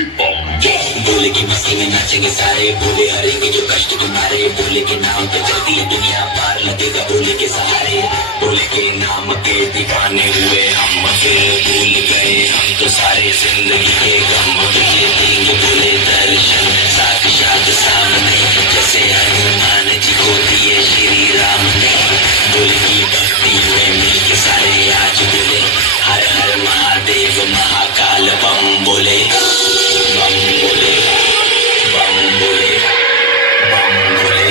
बोले की मस्ती में नाचेंगे सारे, बोले हरेंगे जो कष्ट तुम्हारे, बोले के नाम पे चलती है दुनिया पार लगेगा बोले के सहारे, बोले के नाम के दीवाने हुए हम फिर भूल गए हम तो सारे जिंदगी के गम, तुझे देंगे बोले दर्शन साक्षात सामने, जैसे हनुमान जी को दिए श्री राम ने, बोले की भक्ति में मिल के सारे आज बोले हर हर महादेव महाकाल बम बोले, बम बोले, बम बोले, बम बोले,